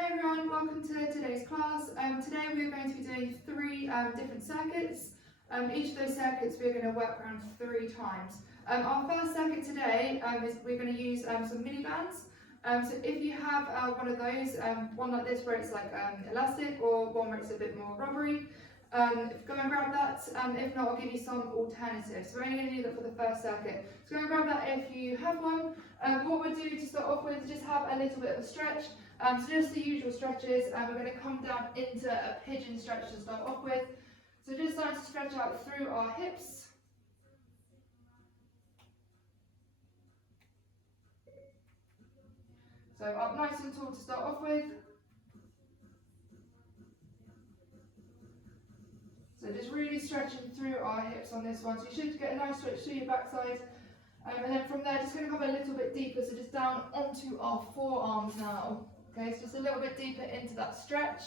Hey everyone, welcome to today's class. Today we're going to be doing three different circuits. Each of those circuits we're going to work around 3 times. Our first circuit today is we're going to use some mini bands. So if you have one of those, one like this where it's like elastic or one where it's a bit more rubbery, go and grab that. If not, I'll give you some alternatives. So we're only going to do that for the first circuit. So go and grab that if you have one. What we'll do to start off with is just have a little bit of a stretch. So just the usual stretches, we're going to come down into a pigeon stretch to start off with. So just start to stretch out through our hips. So up nice and tall to start off with. So just really stretching through our hips on this one. So you should get a nice stretch through your backside. And then from there, just going to come a little bit deeper, so just down onto our forearms now. Okay, so just a little bit deeper into that stretch.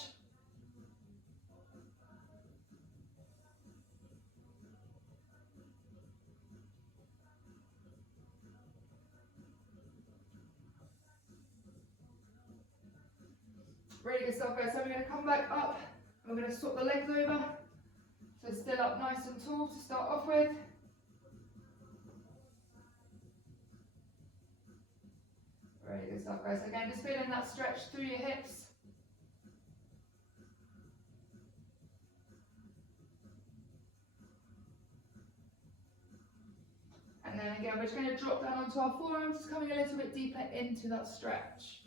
Really good stuff, guys. So we're going to come back up, and we're going to swap the legs over. So still up nice and tall to start off with. Really good stuff, guys. Again, just feeling that stretch through your hips. And then again, we're just going to drop down onto our forearms, just coming a little bit deeper into that stretch.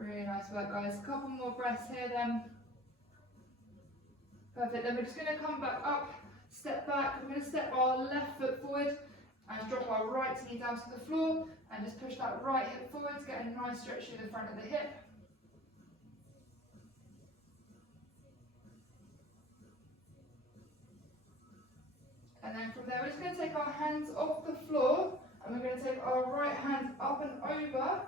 Really nice work, guys. A couple more breaths here then. Perfect. Then we're just going to come back up, step back. We're going to step our left foot forward and drop our right knee down to the floor and just push that right hip forwards, get a nice stretch through the front of the hip. And then from there, we're just going to take our hands off the floor and we're going to take our right hand up and over.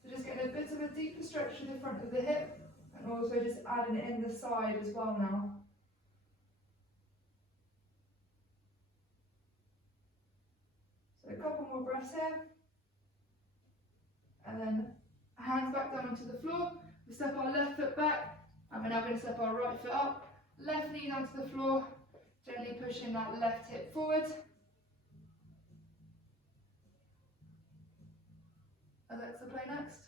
So just getting a bit of a deeper stretch through the front of the hip and also just adding it in the side as well now. So a couple more breaths here. And then hands back down onto the floor. We step our left foot back and we're now going to step our right foot up. Left knee down to the floor, gently pushing that left hip forward. Alexa, play next.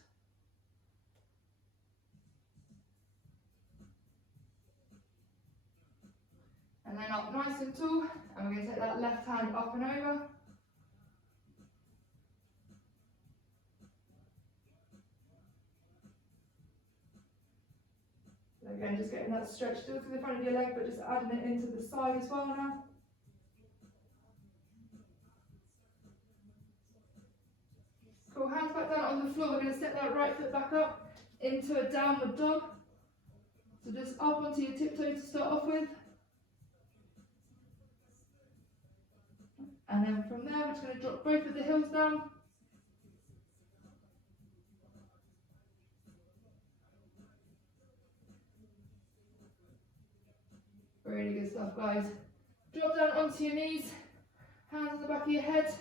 And then up nice and tall, and we're going to take that left hand up and over. So again, just getting that stretch still to the front of your leg, but just adding it into the side as well now. Cool, hands back down on the floor. We're going to step that right foot back up into a downward dog. So just up onto your tiptoes to start off with. And then from there, we're just going to drop both of the heels down. Really good stuff, guys. Drop down onto your knees, hands on the back of your head.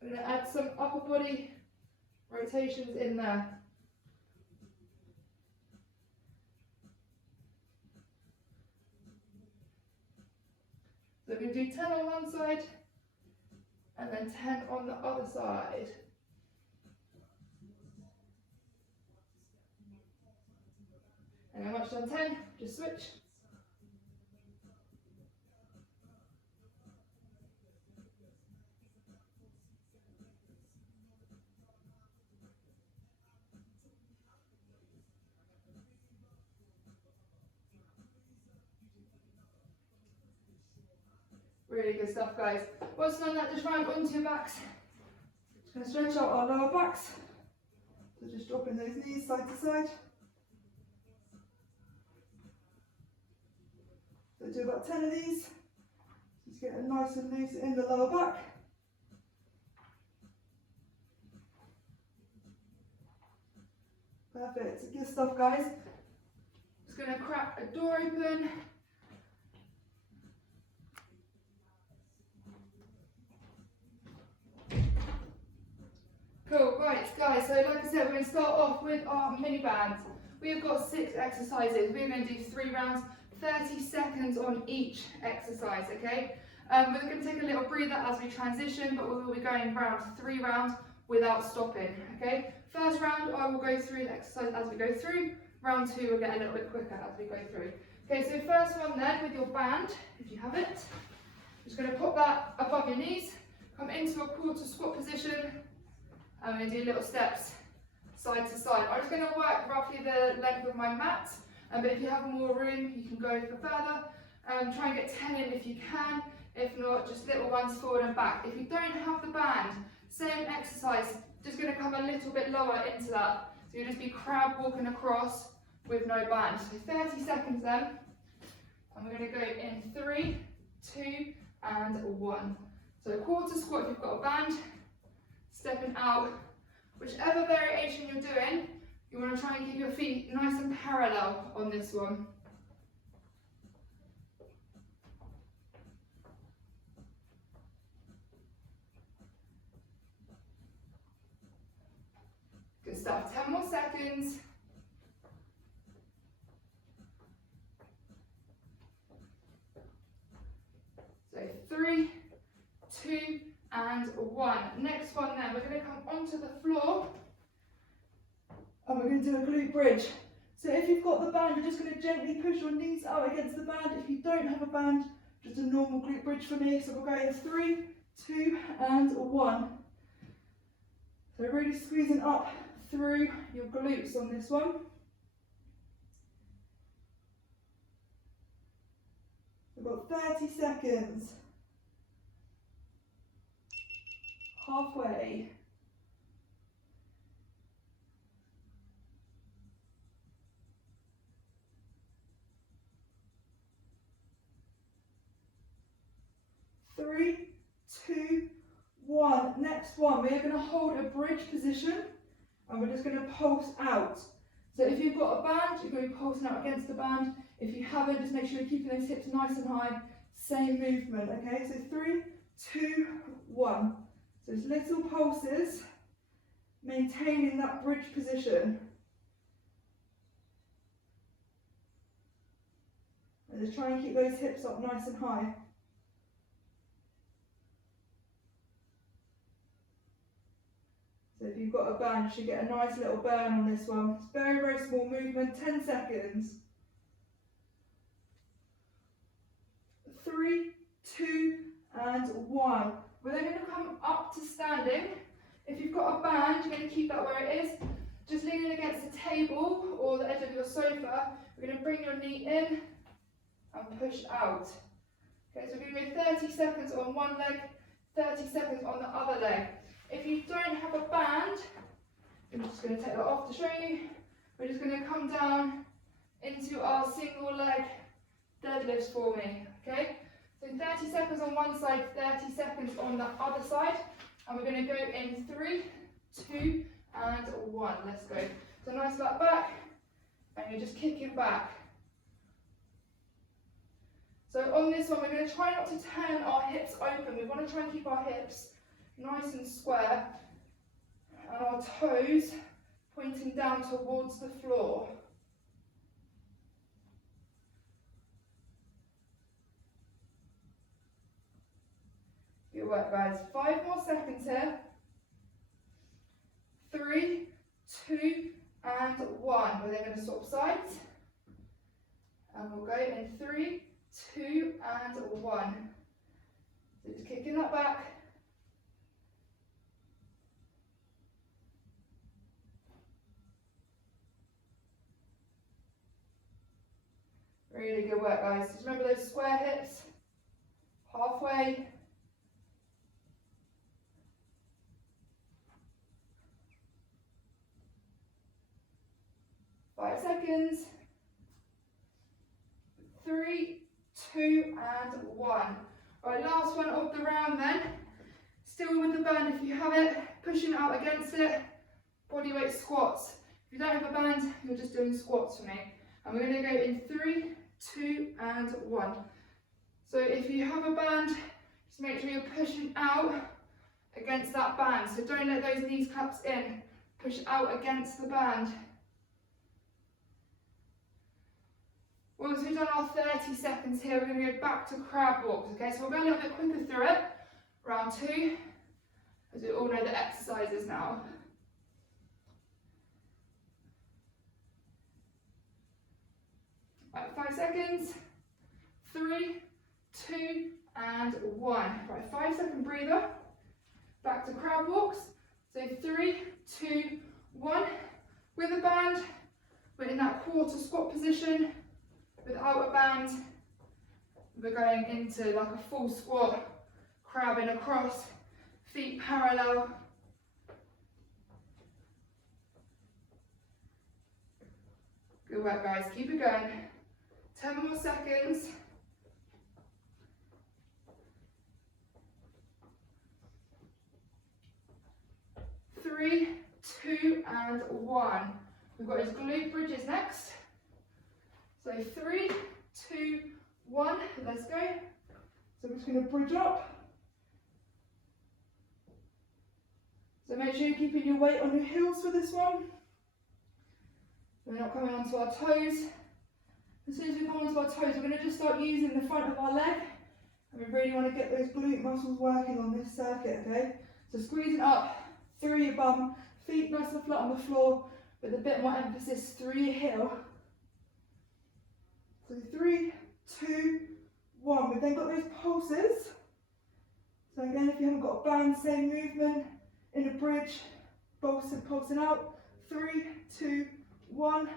I'm going to add some upper body rotations in there. So we're going to do 10 on one side and then 10 on the other side. And then once you've done 10, just switch. Really good stuff, guys. Once done that, just round onto your backs. Just going to stretch out our lower backs. So just dropping those knees side to side. So do about 10 of these. Just get it nice and loose in the lower back. Perfect. Good stuff, guys. going to crack a door open. Cool, right guys, so like I said, we're going to start off with our mini bands. We've got 6 exercises. We're going to do 3 rounds, 30 seconds on each exercise, okay? We're going to take a little breather as we transition, but we will be going round 3 rounds without stopping, okay? First round, I will go through the exercise as we go through. Round 2, we'll get a little bit quicker as we go through. Okay, so first one then, with your band, if you have it, just going to pop that above your knees, come into a quarter squat position. I'm going to do little steps side to side. I'm just going to work roughly the length of my mat, but if you have more room, you can go for further. Try and get 10 in if you can. If not, just little ones forward and back. If you don't have the band, same exercise, just going to come a little bit lower into that. So you'll just be crab walking across with no band. So 30 seconds then. And we're going to go in 3, 2, and 1. So quarter squat if you've got a band. Stepping out, whichever variation you're doing, you want to try and keep your feet nice and parallel on this one. Good stuff, 10 more seconds. So 3, 2, and 1. Next one then, we're going to come onto the floor and we're going to do a glute bridge. So if you've got the band, you're just going to gently push your knees out against the band. If you don't have a band, just a normal glute bridge for me. So we'll go in 3, 2, and 1. So really squeezing up through your glutes on this one. We've got 30 seconds. Halfway. Three, 2, 1. Next one, we're going to hold a bridge position and we're just going to pulse out. So if you've got a band, you're going to be pulsing out against the band. If you haven't, just make sure you're keeping those hips nice and high. Same movement, okay? So 3, 2, 1. So it's little pulses, maintaining that bridge position. And just try and keep those hips up nice and high. So if you've got a band, you should get a nice little burn on this one. It's very, very small movement, 10 seconds. 3, 2, and 1. We're then going to come up to standing. If you've got a band, you're going to keep that where it is. Just leaning against the table or the edge of your sofa. We're going to bring your knee in and push out. Okay, so we're going to go 30 seconds on one leg, 30 seconds on the other leg. If you don't have a band, I'm just going to take that off to show you. We're just going to come down into our single leg deadlifts for me. Okay? So 30 seconds on one side, 30 seconds on the other side. And we're going to go in 3, 2, and 1. Let's go. So nice flat back, and you're just kicking back. So on this one, we're going to try not to turn our hips open. We want to try and keep our hips nice and square, and our toes pointing down towards the floor. Good work, guys. 5 more seconds here. 3, 2, and 1. We're then going to swap sides. And we'll go in 3, 2, and 1. So just kicking that back. Really good work, guys. Just remember those square hips. Halfway. 5 seconds. 3, 2, and 1. Alright, last one of the round then. Still with the band if you have it, pushing out against it. Bodyweight squats. If you don't have a band, you're just doing squats for me. And we're going to go in 3, 2, and 1. So if you have a band, just make sure you're pushing out against that band. So don't let those knees collapse in. Push out against the band. Once we've done our 30 seconds here, we're going to go back to crab walks. Okay, so we'll go a little bit quicker through it. Round 2, as we all know the exercises now. Right, 5 seconds. 3, 2, and 1. Right, 5-second breather. Back to crab walks. So 3, 2, 1. With a band, we're in that quarter squat position. Without a band, we're going into like a full squat, crabbing across, feet parallel. Good work, guys. Keep it going. 10 more seconds. 3, 2, and 1. We've got those glute bridges next. So 3, 2, 1, let's go. So I'm just going to bridge up. So make sure you're keeping your weight on your heels for this one. We're not coming onto our toes. As soon as we come onto our toes, we're going to just start using the front of our leg. And we really want to get those glute muscles working on this circuit, okay? So squeezing up through your bum, feet nice and flat on the floor, with a bit more emphasis through your heel. So 3, 2, 1. We've then got those pulses. So again, if you haven't got a band, same movement in a bridge, pulsing out. 3, 2, 1.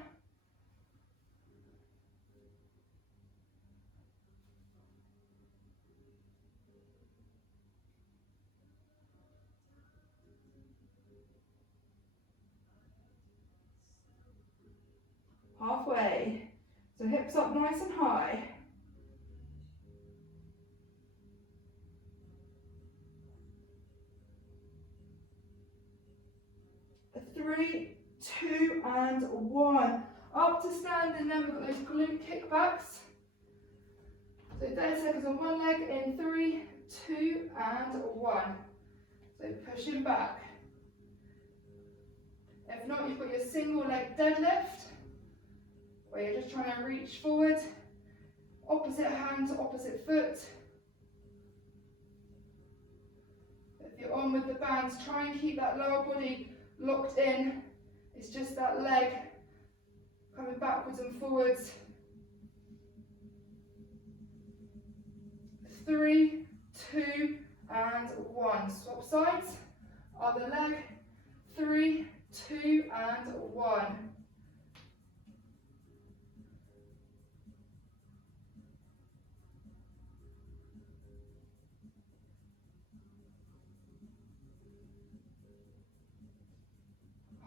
Halfway. So hips up nice and high. Three, 2, and 1. Up to standing, then we've got those glute kickbacks. So 30 seconds on one leg in 3, 2, and 1. So pushing back. If not, you've got your single leg deadlift, where you're just trying to reach forward, opposite hand to opposite foot. If you're on with the bands, try and keep that lower body locked in. It's just that leg coming backwards and forwards. 3, 2, and 1. Swap sides. Other leg. 3, 2, and 1.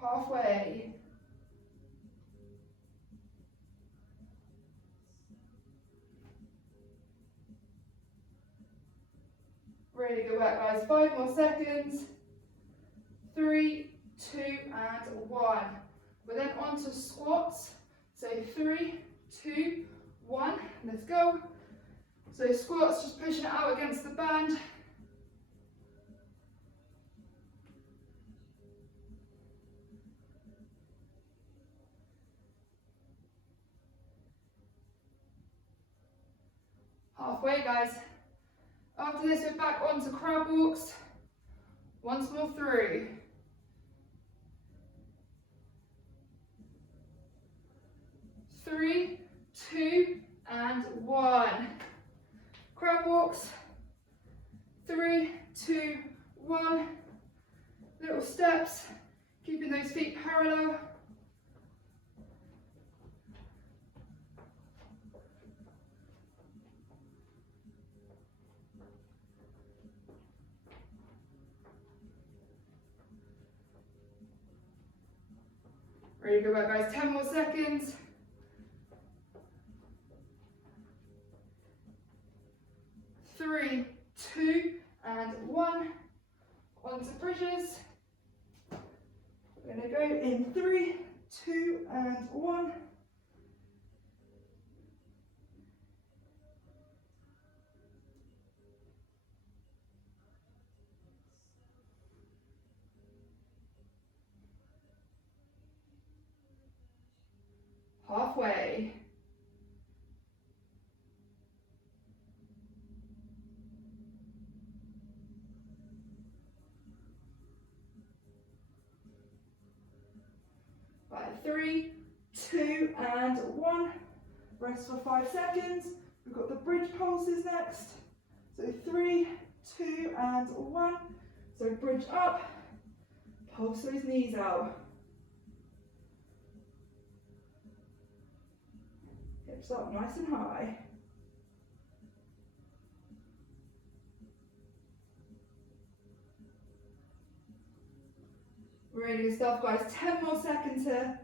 Halfway. Really good work, guys. 5 more seconds. 3, 2, and 1. We're then on to squats. So 3, 2, 1. Let's go. So squats, just pushing it out against the band. Halfway, guys. After this, we're back onto crab walks. Once more through. 3, 2, and 1. Crab walks. 3, 2, 1. Little steps, keeping those feet parallel. Really good work, guys. 10 more seconds. 3, 2, and 1. Onto bridges. We're going to go in 3, 2, and 1. halfway. Right, 3, 2, and 1. Rest for 5 seconds. We've got the bridge pulses next. So 3, 2, and 1. So bridge up, pulse those knees out. Hips up nice and high. Really good stuff, guys. 10 more seconds here.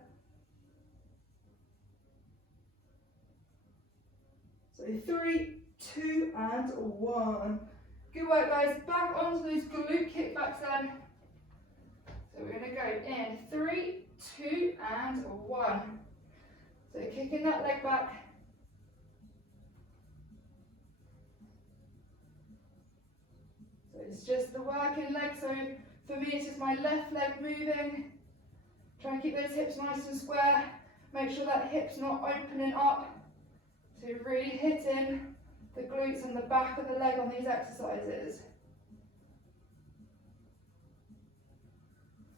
So 3, 2, and 1. Good work, guys. Back onto those glute kickbacks then. So we're going to go in 3, 2, and 1. So kicking that leg back. So it's just the working leg. So for me, it's just my left leg moving. Try and keep those hips nice and square. Make sure that hip's not opening up. So really hitting the glutes and the back of the leg on these exercises.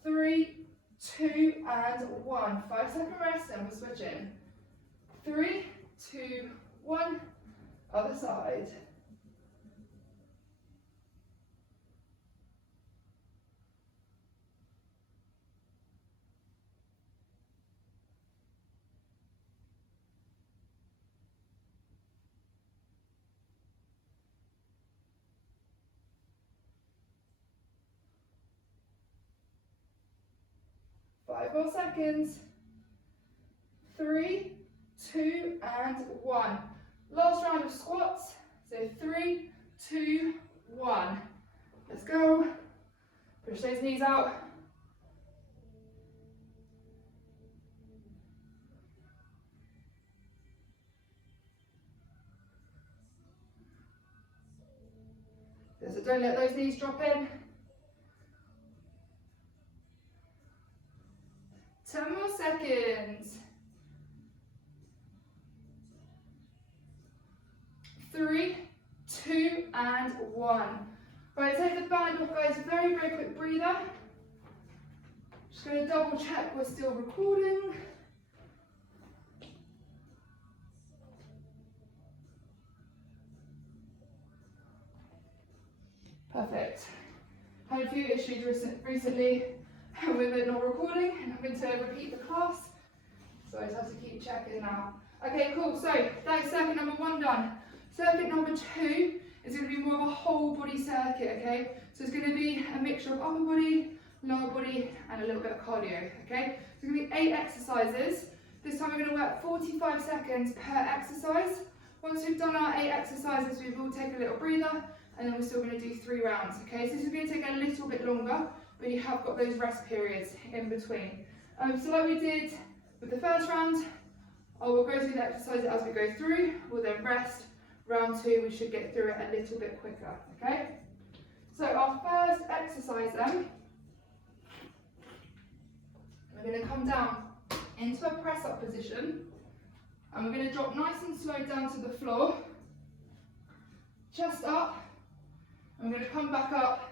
3, 2, and 1. 5-second rest and we're switching. 3, 2, 1. Other side. Five more seconds. 3, 2, and 1. Last round of squats. So 3, 2, 1. Let's go. Push those knees out. So don't let those knees drop in. 10 more seconds. 3, 2, and 1. Right, take the band off, guys. Very, very quick breather. Just going to double check we're still recording. Perfect. Had a few issues recently with it not recording, and I'm going to repeat the class. So I just have to keep checking now. Okay, cool. So that's circuit number 1 done. Circuit number 2 is going to be more of a whole body circuit, okay? So it's going to be a mixture of upper body, lower body, and a little bit of cardio, okay? So it's going to be 8 exercises. This time we're going to work 45 seconds per exercise. Once we've done our 8 exercises, we will take a little breather, and then we're still going to do 3 rounds, okay? So this is going to take a little bit longer, but you have got those rest periods in between. So like we did with the first round, we'll go through the exercises as we go through, we'll then rest. Round 2, we should get through it a little bit quicker, okay? So our first exercise then, we're going to come down into a press up position, and we're going to drop nice and slow down to the floor, chest up, and we're going to come back up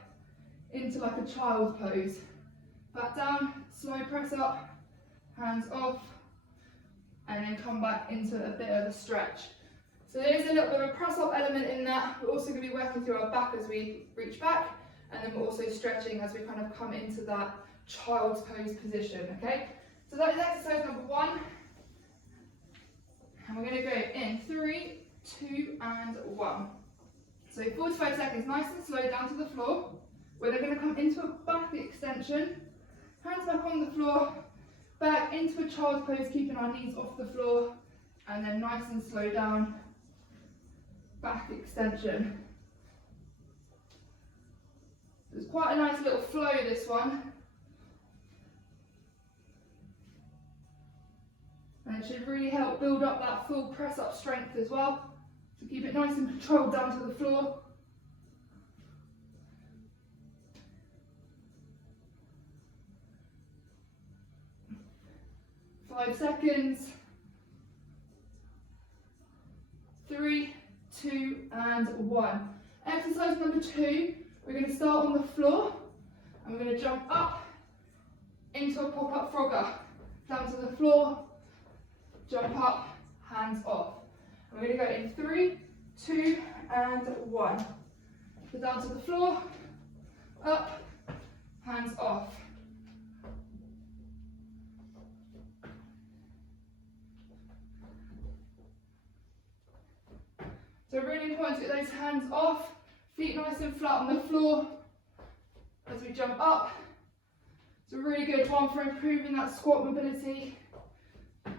into like a child pose. Back down, slow press up, hands off, and then come back into a bit of a stretch. So there is a little bit of a press up element in that. We're also going to be working through our back as we reach back, and then we're also stretching as we kind of come into that child's pose position, okay? So that is exercise number 1. And we're going to go in 3, 2, and 1. So 45 seconds, nice and slow down to the floor. Where they're going to come into a back extension, hands back on the floor, back into a child's pose, keeping our knees off the floor, and then nice and slow down, back extension. It's quite a nice little flow, this one. And it should really help build up that full press up strength as well. So keep it nice and controlled down to the floor. Five seconds. and 1. Exercise number 2, we're going to start on the floor and we're going to jump up into a pop-up frogger. Down to the floor, jump up, hands off. And we're going to go in 3, 2 and 1. So down to the floor, up, hands off. So really important to get those hands off, feet nice and flat on the floor as we jump up. It's a really good one for improving that squat mobility. And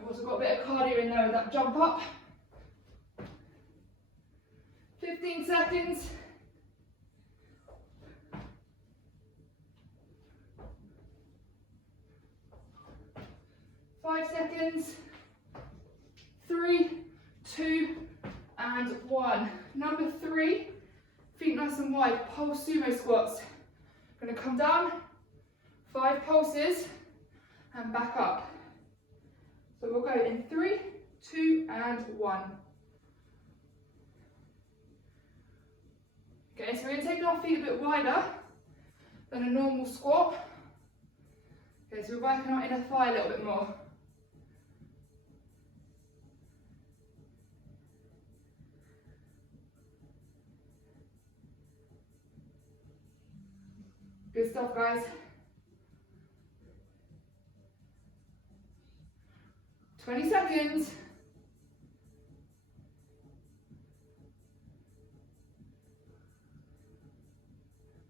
we've also got a bit of cardio in there with that jump up. 15 seconds. Five seconds. 3, 2 and 1. Number 3, feet nice and wide, pulse sumo squats. Going to come down, 5 pulses and back up. So we'll go in 3, 2 and 1. Okay, so we're going to take our feet a bit wider than a normal squat. Okay, so we're working our inner thigh a little bit more. Good stuff, guys. 20 seconds.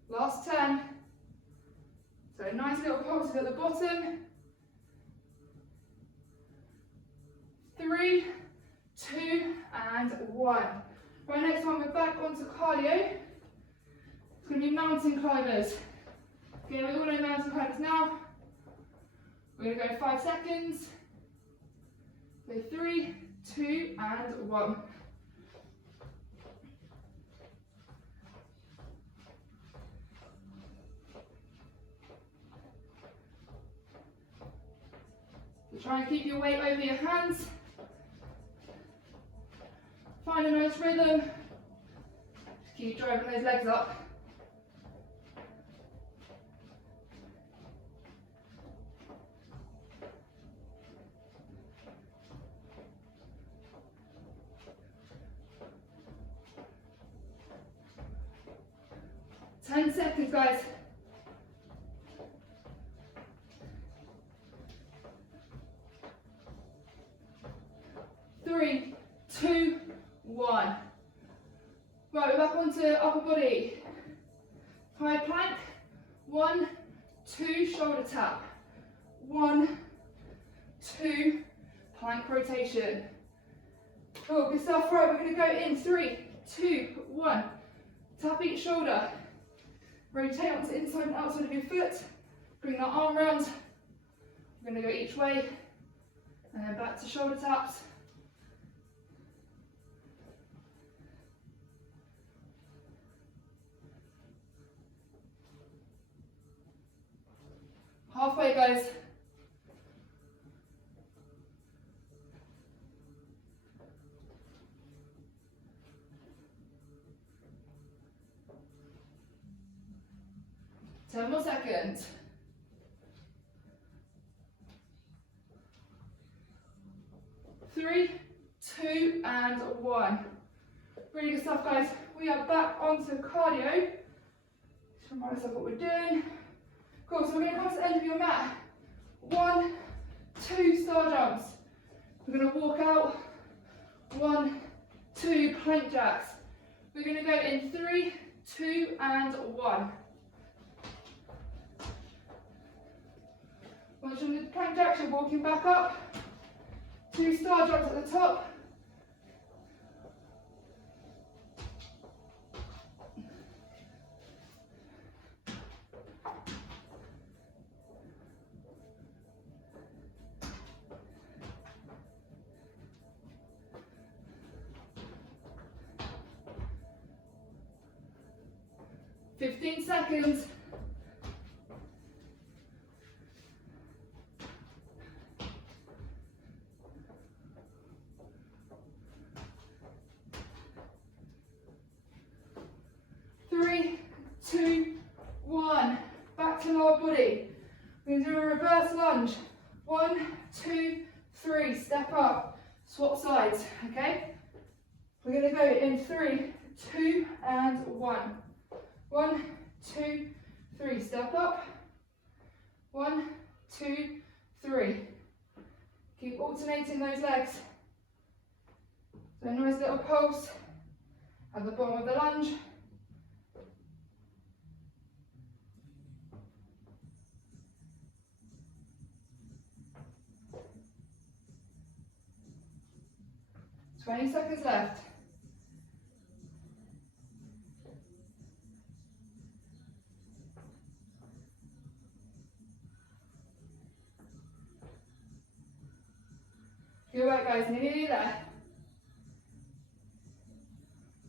Last 10. So nice little pulses at the bottom. 3, 2 and 1. Right, next one, we're back onto cardio. It's going to be mountain climbers. Okay, we all know mountain climbers now. We're going to go 5 seconds. So 3, 2 and 1. So try and keep your weight over your hands. Find a nice rhythm. Just keep driving those legs up. Ten seconds, guys. Three, 2, 1. Right, we're back onto upper body. High plank. 1, 2, shoulder tap. 1, 2, plank rotation. Oh, good stuff. Right, we're going to go in 3, 2, 1. Tap each shoulder. Rotate onto the inside and outside of your foot. Bring that arm round. We're going to go each way. And then back to shoulder taps. Halfway, guys. Ten more seconds. 3, 2 and 1. Really good stuff, guys. We are back onto cardio. Just remind myself what we're doing. Cool, so we're going to come to the end of your mat. 1, 2 star jumps. We're going to walk out. 1, 2 plank jacks. We're going to go in 3, 2 and 1. Once you're in the plank jacks, you're walking back up. 2 star jumps at the top. Fifteen seconds. body. We're going to do a reverse lunge. 1, 2, 3. Step up. Swap sides. Okay? We're going to go in 3, 2, and 1. 1, 2, 3. Step up. 1, 2, 3. Keep alternating those legs. So a nice little pulse at the bottom of the lunge. Twenty seconds left. Good work, guys. Nearly there.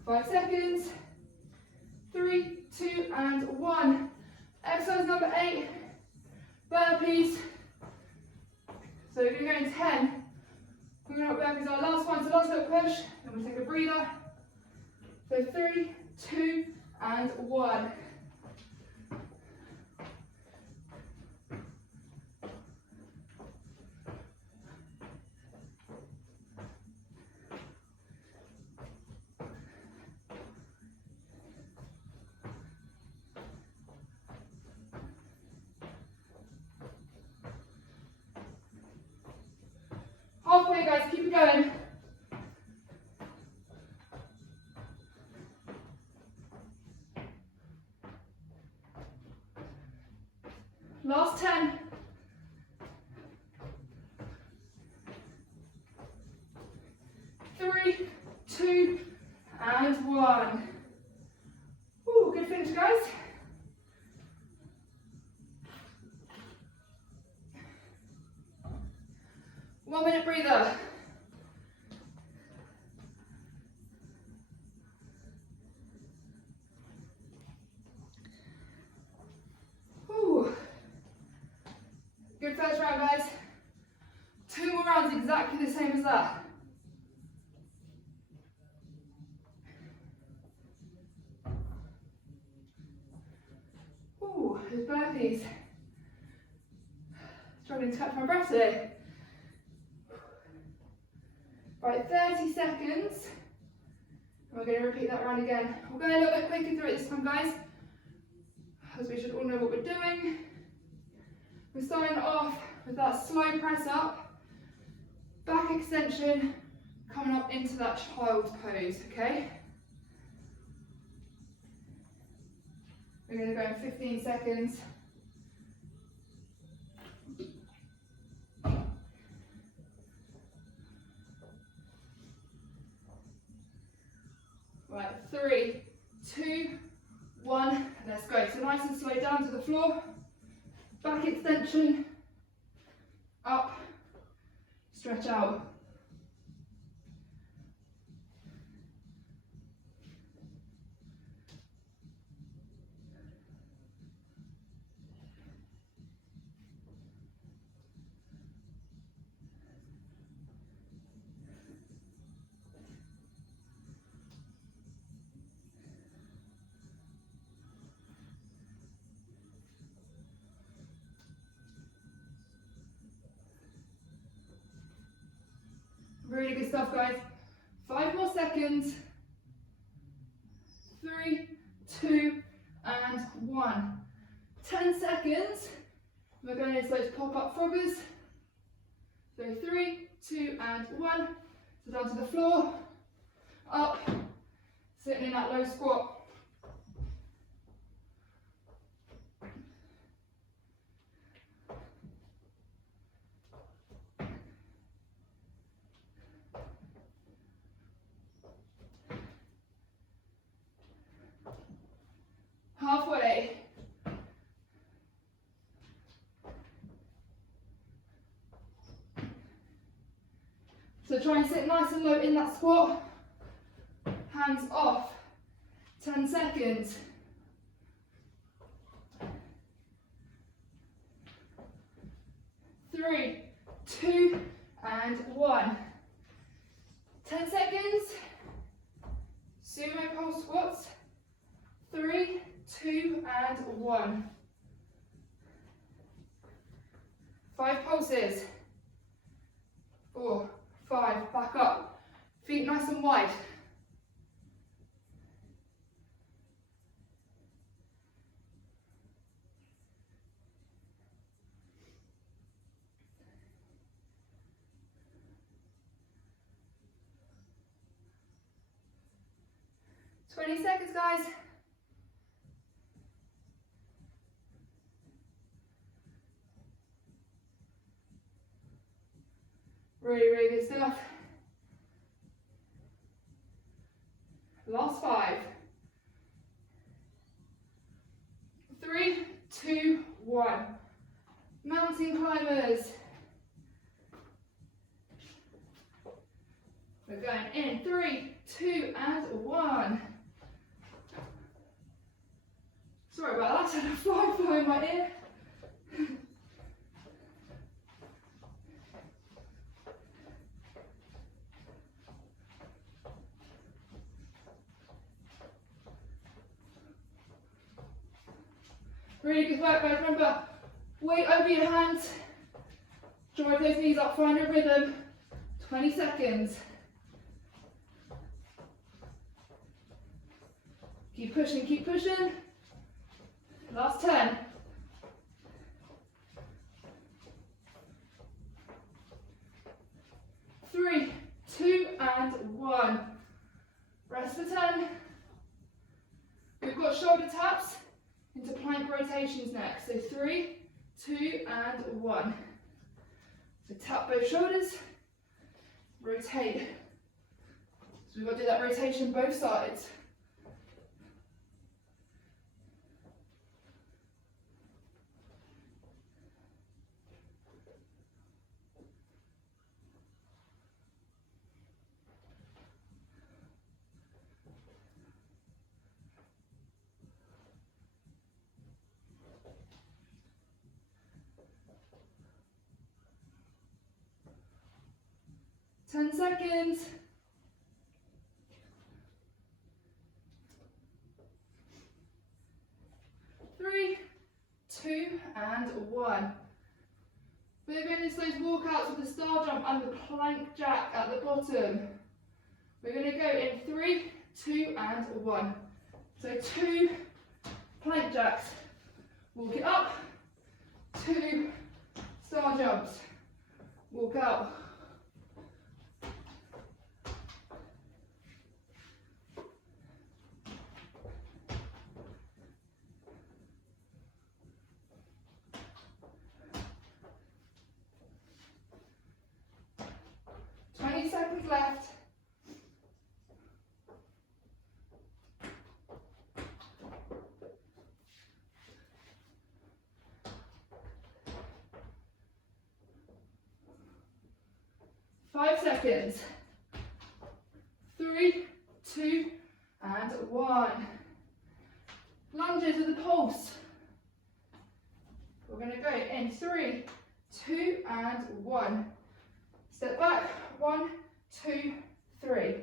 5 seconds. 3, 2, and 1. Exercise number 8. Burpees. So we're going to go in 10. We're going to burpees our last one. So last little push. And we'll take a breather. So 3, 2, and 1. Halfway, guys, keep it going. Last 10. 3, 2, and 1. Ooh, good finish, guys. One minute breather. Ooh. Good first round, guys. 2 more rounds exactly the same as that. Ooh, those burpees. Struggling to catch my breath today. Right, 30 seconds. And we're going to repeat that round again. We'll go a little bit quicker through it this time, guys, as we should all know what we're doing. We're starting off with that slow press up, back extension, coming up into that child's pose, okay? We're going to go in 15 seconds. Right, 3, 2, 1, let's go. So nice and slow down to the floor, back extension, up, stretch out. Really good stuff, guys. 5 more seconds. 3, 2, and 1. 10 seconds. We're going into those pop-up froggers. So 3, 2, and 1. So down to the floor. Up. Sitting in that low squat. Halfway. So try and sit nice and low in that squat. Hands off. 10 seconds. 3, 2, and 1. 10 seconds. Sumo pulse squats. 3, 2, and 1. 5 pulses. 4, 5, back up. Feet nice and wide. Twenty seconds, guys. Really, really good stuff. Last 5. 3, 2, 1. Mountain climbers. We're going in 3, 2, and 1. Sorry about that, I had a fly behind my ear. Really good work, guys. Remember, weight over your hands. Drive those knees up, find a rhythm. 20 seconds. Keep pushing, keep pushing. Last 10. 3, 2, and 1. Rest for 10. We've got shoulder taps into plank rotations next. So 3, 2, and 1. So tap both shoulders, rotate. So we've got to do that rotation both sides. Ten seconds. 3, 2, and 1. We're going to do those walkouts with the star jump and the plank jack at the bottom. We're going to go in 3, 2, and 1. So 2 plank jacks. Walk it up. 2 star jumps. Walk out. Seconds left. Five seconds. 3, 2, and 1. Lunges with the pulse. We're going to go in 3, 2, and 1. Step back. 1, 2, 3.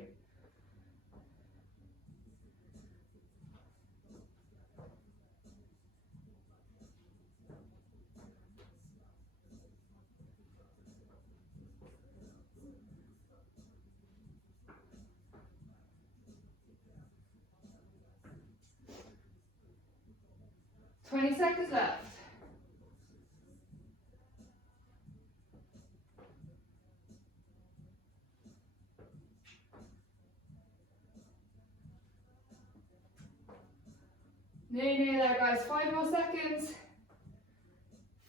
Twenty seconds left. Nearly there, guys. 5 more seconds.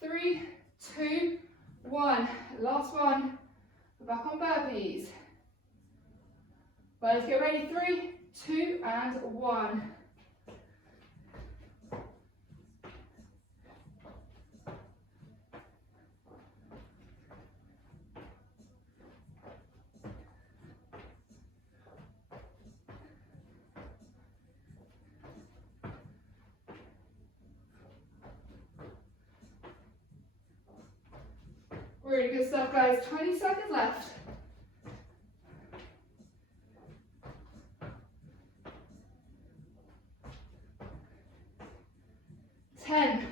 3, 2, 1. Last one. We're back on burpees. Well, let's get ready. 3, 2, and 1. Really good stuff, guys. 20 seconds left. 10,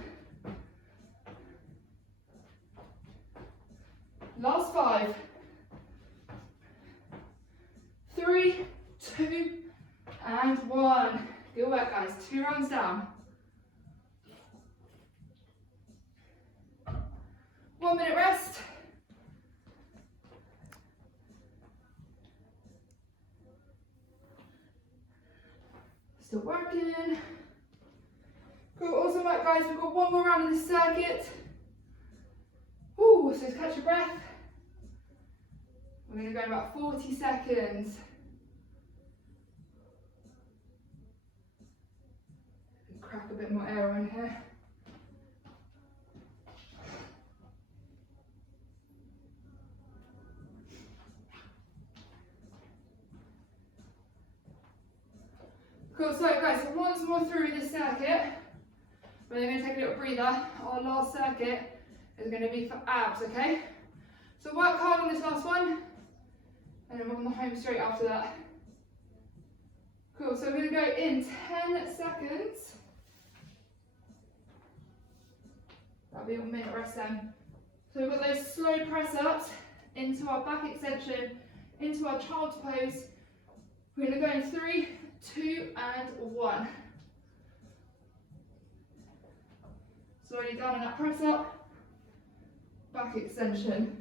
3, 2, and 1. Good work, guys. 2 rounds down. 1 minute rest. Still working. Cool, awesome work, guys. We've got 1 more round of this circuit. Ooh, so just catch your breath. We're going to go in about 40 seconds. Crack a bit more air in here. Cool, so guys, so once more through this circuit, we're going to take a little breather. Our last circuit is going to be for abs, okay? So work hard on this last one, and then we're on the home straight after that. Cool, so we're going to go in 10 seconds. That'll be a minute rest then. So we've got those slow press ups into our back extension, into our child's pose. We're going to go in 3, 2, and 1. Slowly down on that press up, back extension.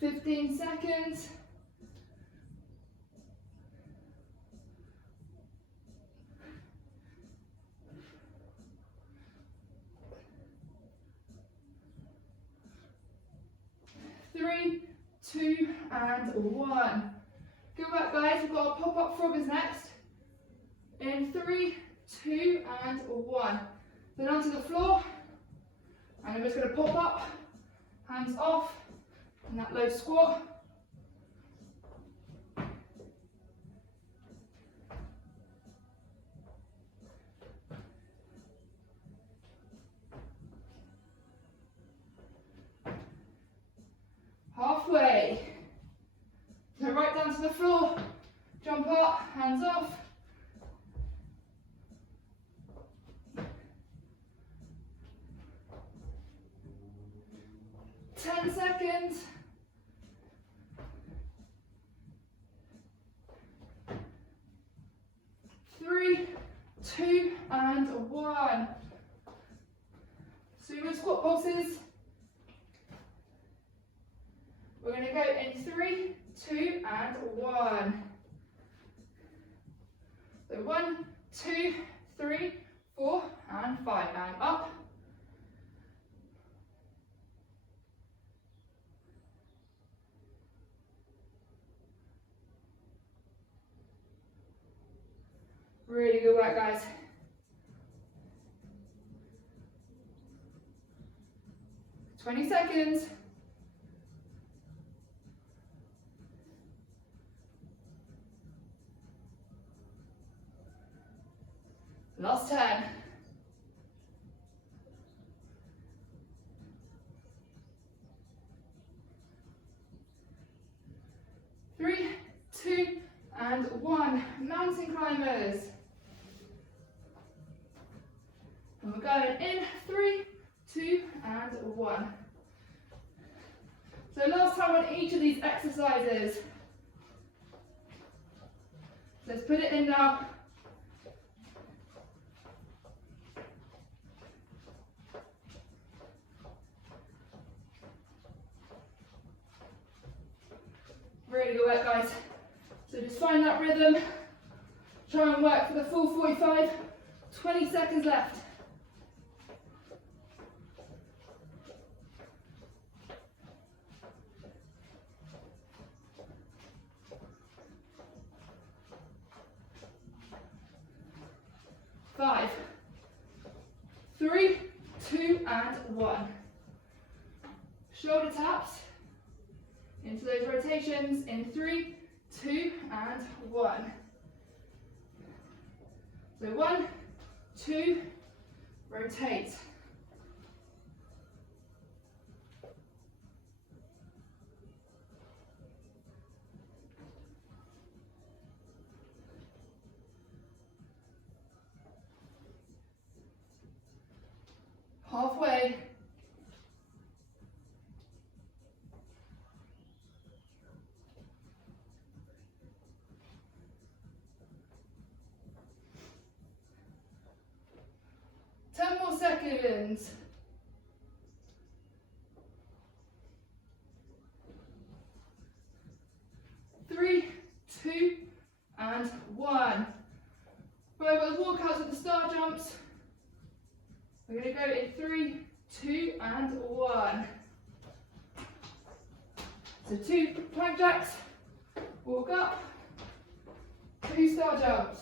Fifteen seconds. Three, 2, and 1. Good work, guys. We've got our pop-up froggers next. In 3, 2, and 1. Then onto the floor, and I'm just going to pop up, hands off, and that low squat. Halfway. So right down to the floor, jump up, hands off. Seconds. 3, 2, and 1. Sumo squat pulses. We're going to go in 3, 2, and 1. So 1, 2, 3, 4, and 5. And up. Really good work, guys. Twenty seconds. Last 10. Three, 2, and 1. Mountain climbers. And we're going in 3, 2, and 1. So last time on each of these exercises. Let's put it in now. Really good work, guys. So just find that rhythm. Try and work for the full 45. 20 seconds left. Five, 3, 2, and 1. Shoulder taps into those rotations in 3, 2, and 1. So 1, 2, rotate. seconds. 3, 2, and 1. Right, we've got the walkouts with the star jumps. We're going to go in 3, 2, and 1. So 2 plank jacks, walk up, 2 star jumps.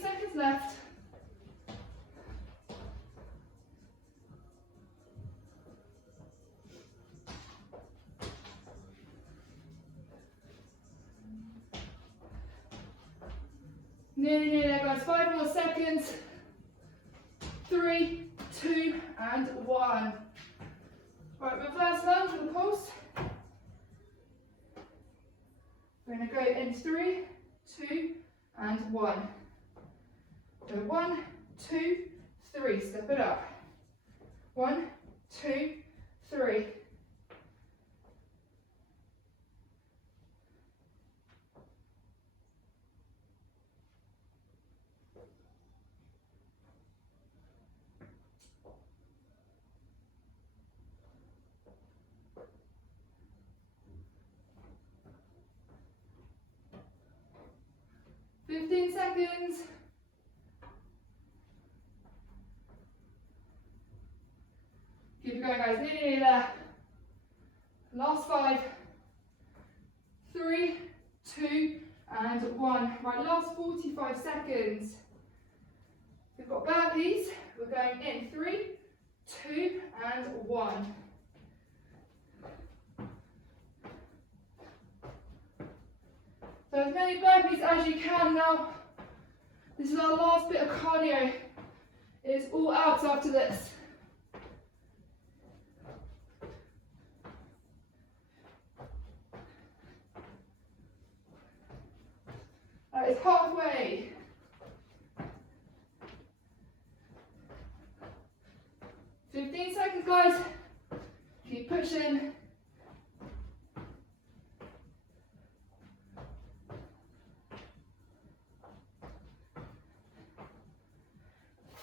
Seconds left. Nearly there, guys. 5 more seconds. 3, 2, and 1. Right, reverse lunge with the pulse. We're going to go in 3, 2, and 1. So 1, 2, 3. Step it up. 1, 2, 3. Seconds. Keep it going, guys. Nearly there. Last 5. 3, 2, and 1. Right, last 45 seconds. We've got burpees. We're going in 3, 2, and 1. So as many burpees as you can now. This is our last bit of cardio. It's all abs after this. That is halfway. Fifteen seconds, guys. Keep pushing.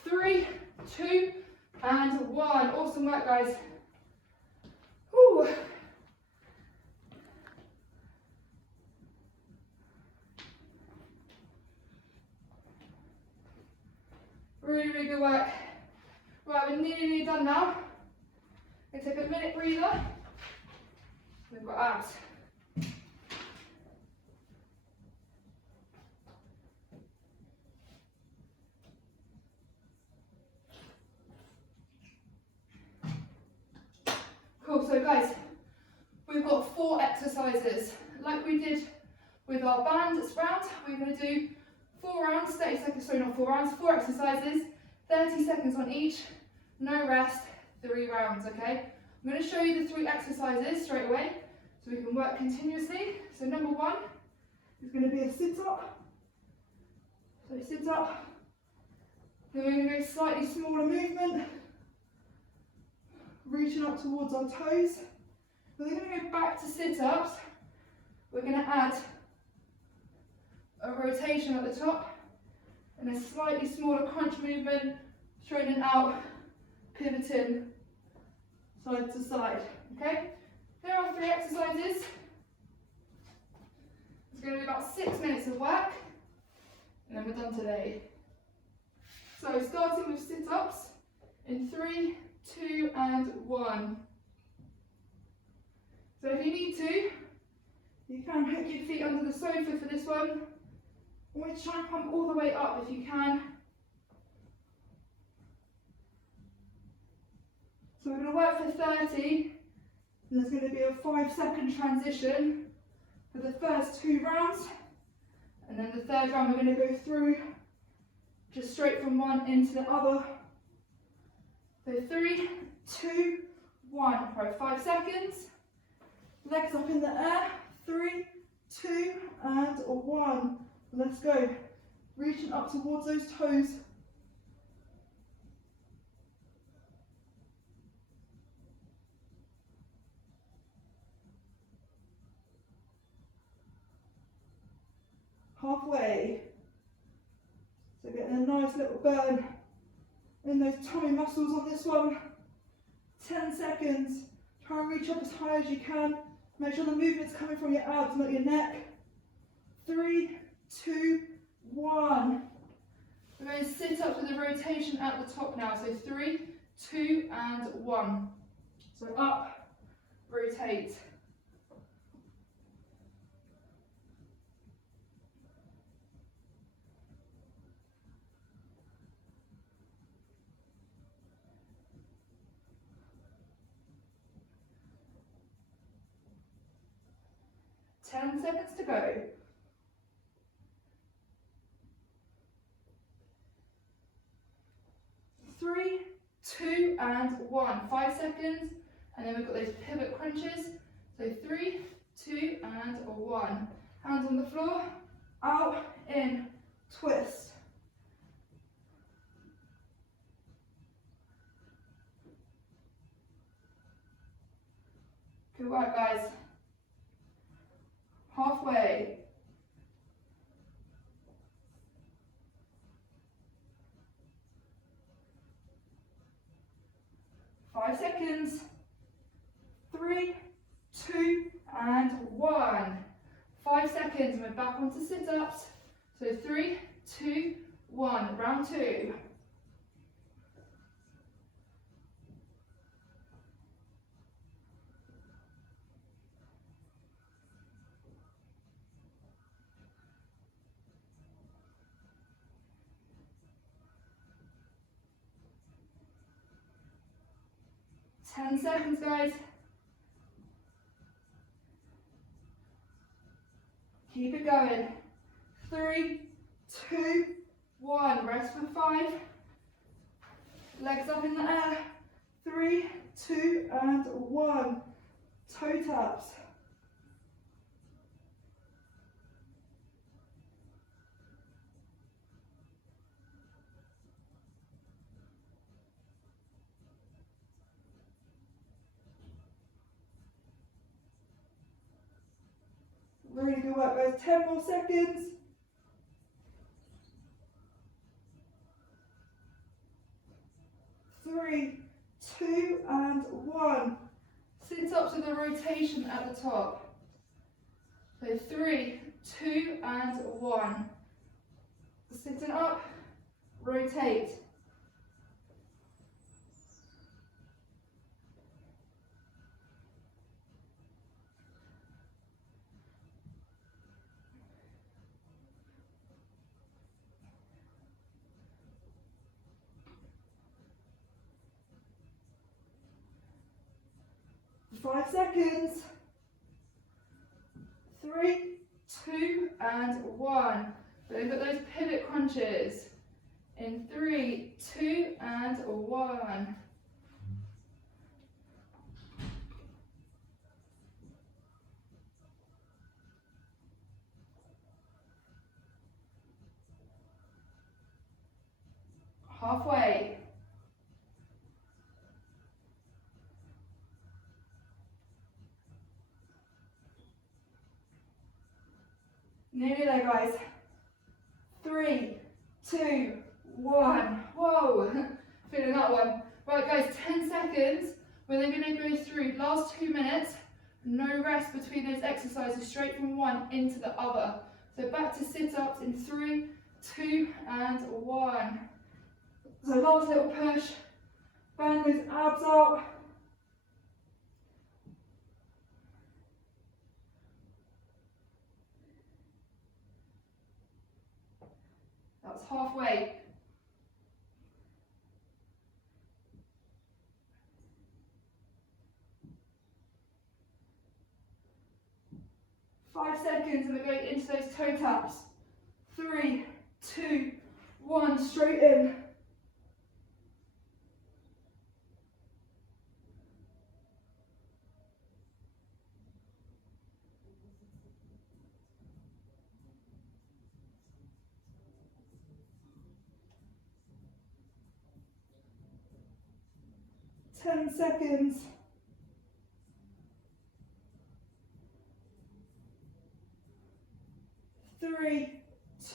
3, 2, and 1. Awesome work, guys. Whew. Really, really good work. Right, we're nearly done now. We're going to take a minute breather. We've got abs. Cool, so guys, we've got 4 exercises. Like we did with our band round, we're going to do 4 rounds, 30 seconds, sorry, not 4 rounds, 4 exercises, 30 seconds on each, no rest, 3 rounds, okay? I'm going to show you the 3 exercises straight away so we can work continuously. So number 1 is going to be a sit-up. So sit up, then we're going to go slightly smaller movement, reaching up towards our toes. We're going to go back to sit-ups. We're going to add a rotation at the top and a slightly smaller crunch movement, straightening out, pivoting side to side. Okay? Here are 3 exercises. It's going to be about 6 minutes of work and then we're done today. So starting with sit-ups in 3, 2, and 1. So if you need to, you can hook your feet under the sofa for this one. Always try and come all the way up if you can. So we're going to work for 30, and there's going to be a 5-second transition for the first 2 rounds, and then the 3rd round we're going to go through just straight from one into the other. So 3, 2, 1. Right, 5 seconds. Legs up in the air. 3, 2, and 1. Let's go. Reaching up towards those toes. halfway. So getting a nice little burn in those tummy muscles on this one. 10 seconds. Try and reach up as high as you can. Make sure the movement's coming from your abs, not your neck. 3, 2, 1. We're going to sit up with the rotation at the top now. So 3, 2, and 1. So up, rotate. Ten seconds to go. 3, 2, and 1. 5 seconds, and then we've got those pivot crunches. So 3, 2, and 1. Hands on the floor, out, in, twist. Good work, guys. Halfway. 5 seconds. 3, 2, and 1. 5 seconds, and we're back onto sit-ups. So 3, 2, 1. Round 2. Ten seconds, guys. Keep it going. 3, 2, 1. Rest for 5. Legs up in the air. 3, 2, and 1. Toe taps. Really good work, guys. 10 more seconds. 3, 2, and 1. Sit up to the rotation at the top. So 3, 2, and 1. Sitting up, rotate. Five seconds. 3, 2, and 1. Look at those pivot crunches. In 3, 2, and 1. Halfway. Nearly there, guys. 3, 2, 1. Whoa, feeling that one. Right, guys, 10 seconds. We're then going to go through last 2 minutes. No rest between those exercises, straight from one into the other. So back to sit-ups in 3, 2, and 1. So last little push. Burn those abs out. That's halfway. Five seconds, and we're going into those toe taps. 3, 2, 1, straight in. Ten seconds. 3,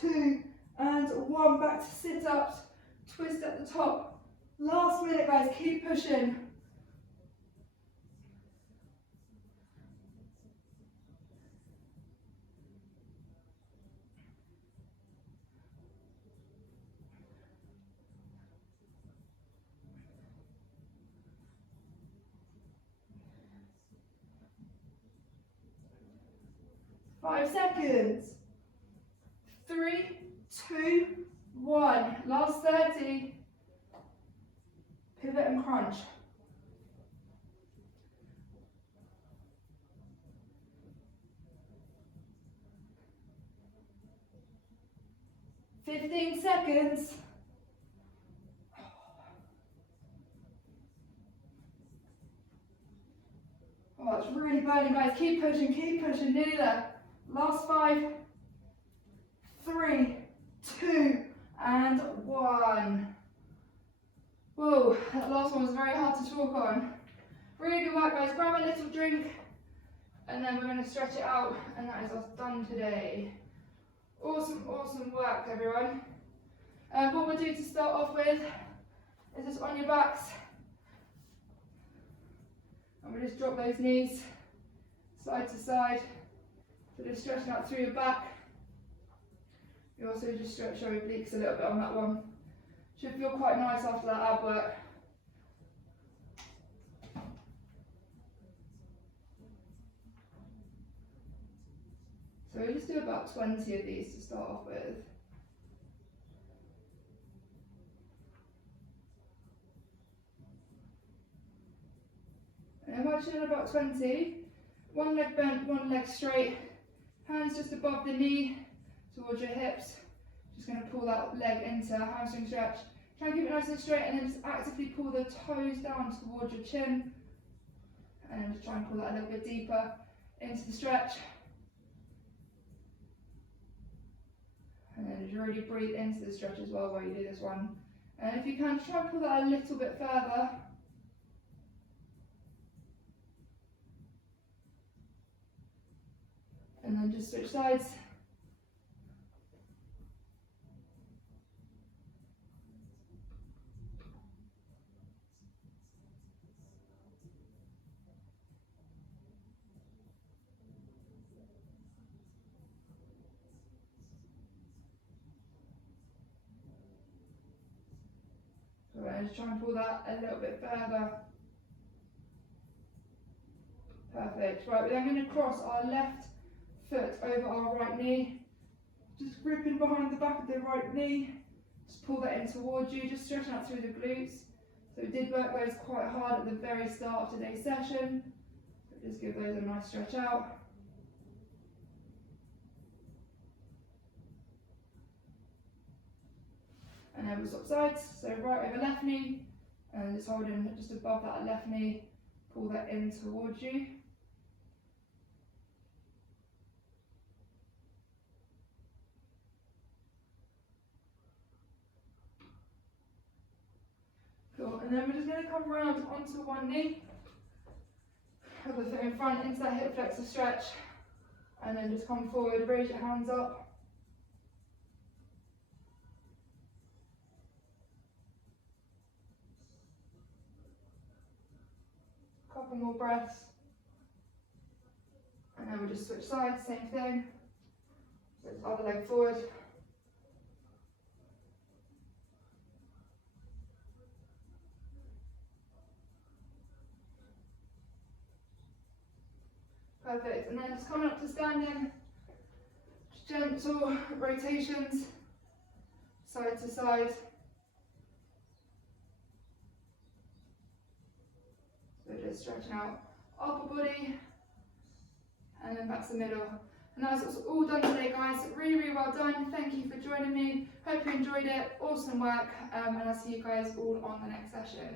2, and 1. Back to sit-ups, twist at the top. Last minute, guys, keep pushing. Five seconds. 3, 2, 1. Last 30. Pivot and crunch. Fifteen seconds. Oh, it's really burning, guys. Keep pushing, nearly there. Last 5, 3, 2, and 1. Whoa, that last one was very hard to talk on. Really good work, guys. Grab a little drink, and then we're going to stretch it out, and that is us done today. Awesome, awesome work, everyone. What we'll do to start off with is just on your backs, and we'll just drop those knees side to side. So just stretching out through your back. You also just stretch your obliques a little bit on that one. Should feel quite nice after that ab work. So we'll just do about 20 of these to start off with. And once you're at about 20, one leg bent, one leg straight, hands just above the knee towards your hips. Just going to pull that leg into a hamstring stretch. Try and keep it nice and straight, and then just actively pull the toes down towards your chin. And then just try and pull that a little bit deeper into the stretch. And then just really breathe into the stretch as well while you do this one. And if you can, try and pull that a little bit further. And then just switch sides. And just try and pull that a little bit further. Perfect. Right, we're then going to cross our left foot over our right knee. Just gripping behind the back of the right knee. Just pull that in towards you, just stretching out through the glutes. So we did work those quite hard at the very start of today's session. So just give those a nice stretch out. And then we'll swap sides, so right over left knee, and just holding just above that left knee, pull that in towards you. Cool, and then we're just going to come around onto one knee, with the foot in front into that hip flexor stretch, and then just come forward, raise your hands up. Couple more breaths, and then we'll just switch sides, same thing. So it's other leg forward. Perfect, and then just coming up to standing, just gentle rotations, side to side. So just stretching out upper body, and then back to the middle. And that's all done today, guys. Really, really well done. Thank you for joining me. Hope you enjoyed it. Awesome work, and I'll see you guys all on the next session.